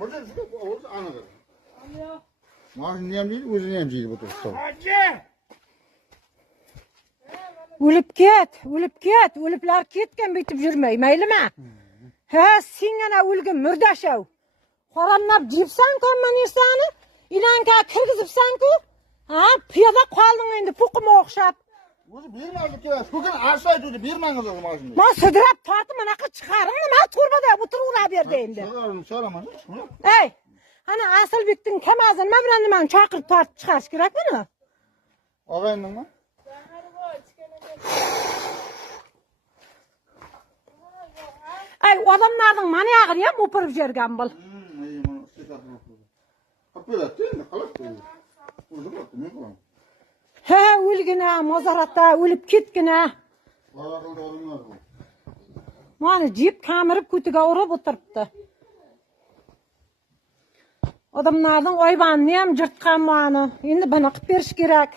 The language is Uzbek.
Burada olsa anladım. Maaşını yem değil, özünü yem değil bu tursta. Ölüp ket. Ölüpler ketken bitip yürmey, mayli mi? He, sen yana ölgün mürdaşav. Qoramlap jipsan komman yersani, ilanka kirgizipsan ku. Ha, piyada qaldың endi puquma o'xshab. O'zi bermaydi kerak. Bugün arsaydı dedi, bermangiz o'zi maaşını. Men sidirab tortib manaqa chiqaring nima turbada o'tiruvlar berdi endi. So'raman. Ey, ana Asilbekning kamazini men bilan nimani chaqirib tortib chiqarish kerak buni? Og'ayningmi? Ay, odamlarning mana yag'ini ham o'pirib jergan bil. He, o'lgina, mozaratda o'lib ketgina. Mana jip kamirib ko'tiga urib o'tiribdi. Odamlarning oybanini ham jirtgan mana. Endi buni qilib berish kerak.